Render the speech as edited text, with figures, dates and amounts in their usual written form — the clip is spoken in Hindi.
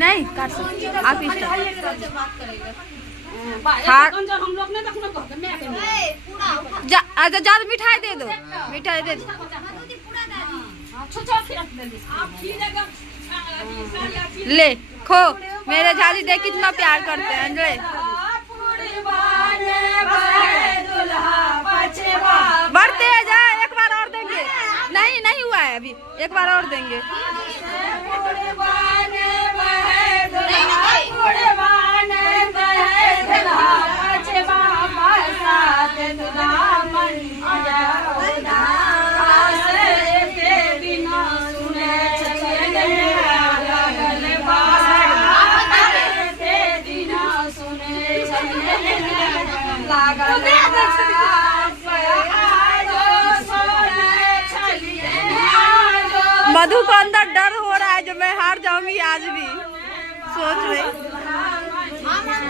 नहीं काट सकते आप इस अच्छा ज्यादा मिठाई दे दो, मिठाई दे दो। ले खो, मेरे झाली देख कितना प्यार करते हैं। ले बढ़ते हैं, जा एक बार और देंगे। नहीं नहीं हुआ है अभी, एक बार और देंगे। मधु को अंदर डर हो रहा है जो मैं हार जाऊंगी आज भी, सोच रही।